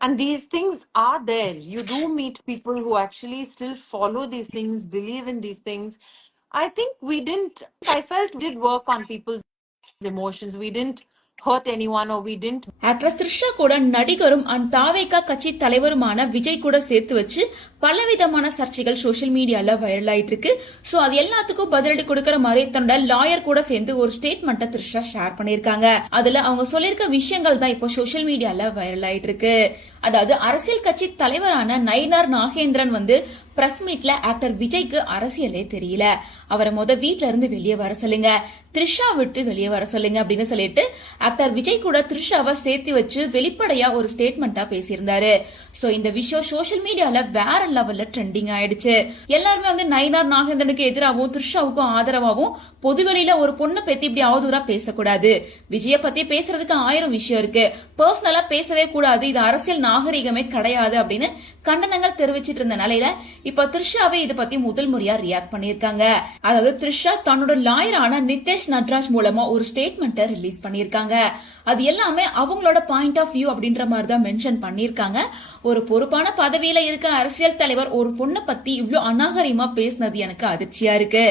And these things are there. You do meet people who actually still follow these things, believe in these things. I think we didn't, I felt we did work on people's emotions. We didn't hurt anyone or we didn't. Actress Trisha கூட நடிகரும் and தாவேகா கட்சி தலைவருமான விஜய் கூட சேர்த்து வச்சு பலவிதமான சர்ச்சைகள் social மீடியால வைரல் ஆயிட்டு இருக்கு. சோ அது எல்லாத்துக்கும் பதிலடி கொடுக்கற மாதிரி தன்னோட லாயர் கூட சேர்ந்து ஒரு ஸ்டேட்மெண்ட்டை த்ரிஷா ஷேர் பண்ணிருக்காங்க. அதுல அவங்க சொல்லிருக்க விஷயங்கள் தான் இப்போ சோசியல் மீடியால வைரல் ஆயிட்டு இருக்கு. அதாவது அரசியல் கட்சி தலைவரான நயினார் நாகேந்திரன் பிரஸ் மீட்ல ஆக்டர் விஜய்க்கு அரசியலே தெரியல, அவரை வீட்ல இருந்து வெளியே வர சொல்லுங்க, த்ரிஷா விட்டு வெளியே வர சொல்லுங்க அப்படின்னு சொல்லிட்டு ஆக்டர் விஜய் கூட த்ரிஷாவை சேர்த்து வச்சு வெளிப்படையா ஒரு ஸ்டேட்மெண்டா பேசியிருந்தாரு. சோ இந்த விஷயம் சோசியல் மீடியால வேற லெவல்ல ட்ரெண்டிங் ஆயிடுச்சு. எல்லாருமே நயினார் நாகேந்திரனுக்கு எதிராகவும் த்ரிஷாவுக்கும் ஆதரவாகவும் பொதுவெளியில ஒரு பொண்ணை பத்தி இப்படி அவதூறா பேசக்கூடாது, விஜய பத்தி பேசுறதுக்கு 1000 விஷயம் இருக்கு, பர்சனலா பேசவே கூடாது, இது அரசியல் நாகரிகமே கிடையாது அப்படின்னு கண்டனங்கள் தெரிவிச்சிட்டு இருந்த நிலையில இப்ப த்ரிஷாவே இதை பத்தி முதல் முறையா ரியாக்ட் பண்ணிருக்காங்க. அதாவது த்ரிஷா தன்னோட லாயரான நிதேஷ் நட்ராஜ் மூலமா ஒரு ஸ்டேட்மெண்ட்டை ரிலீஸ் பண்ணிருக்காங்க. அது எல்லாமே அவங்களோட பாயிண்ட் ஆஃப் வியூ அப்படின்ற மாதிரி தான் மென்ஷன் பண்ணிருக்காங்க. ஒரு பொறுப்பான பதவியில இருக்க அரசியல் தலைவர் ஒரு பொண்ணை பத்தி இவ்வளவு அநாகரிகமா பேசினது எனக்கு அதிர்ச்சியா இருக்கு.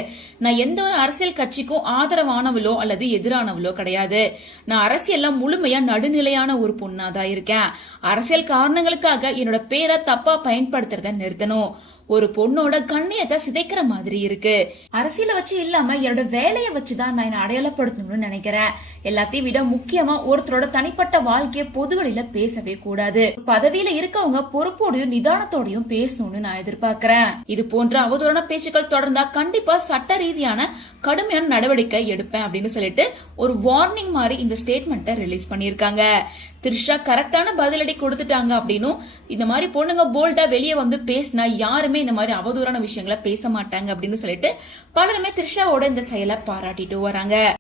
நான் எந்த ஒரு அரசியல் கட்சிக்கும் ஆதரவானவளோ அல்லது எதிரானவளோ கிடையாது. நான் அரசியல்ல முழுமையா நடுநிலையான ஒரு பொண்ணாதான் இருக்கேன். அரசியல் காரணங்களுக்காக என்னோட பேரை தப்பா பயன்படுத்துறத நிறுத்தணும். ஒரு பொண்ணோட கண்ணியத்தை சிதைக்கிற மாதிரி இருக்கு. அரசியல வச்சு இல்லாம என்னோட வேலையை வச்சுதான் நான் என்ன அடையாளப்படுத்தணும்னு நினைக்கிறேன். எல்லாத்தையும் விட முக்கியமா ஒருத்தரோட தனிப்பட்ட வாழ்க்கைய பொதுவெளியில பேசவே கூடாது. பதவியில இருக்கவங்க பொறுப்போடையும் நிதானத்தோடையும் பேசணும்னு நான் எதிர்பார்க்கிறேன். இது போன்ற அவதூறான பேச்சுக்கள் தொடர்ந்தா கண்டிப்பா சட்ட ரீதியான கடுமையான நடவடிக்கை எடுப்பேன் அப்படின்னு சொல்லிட்டு ஒரு வார்னிங் மாதிரி இந்த ஸ்டேட்மெண்ட்டை ரிலீஸ் பண்ணிருக்காங்க. த்ரிஷா கரெக்டான பதிலடி கொடுத்துட்டாங்க அப்படின்னும், இந்த மாதிரி பொண்ணுங்க போல்டா வெளியே பேசினா யாருமே இந்த மாதிரி அவதூறான விஷயங்களை பேச மாட்டாங்க அப்படின்னு சொல்லிட்டு பலருமே த்ரிஷாவோட இந்த செயலை பாராட்டிட்டு வராங்க.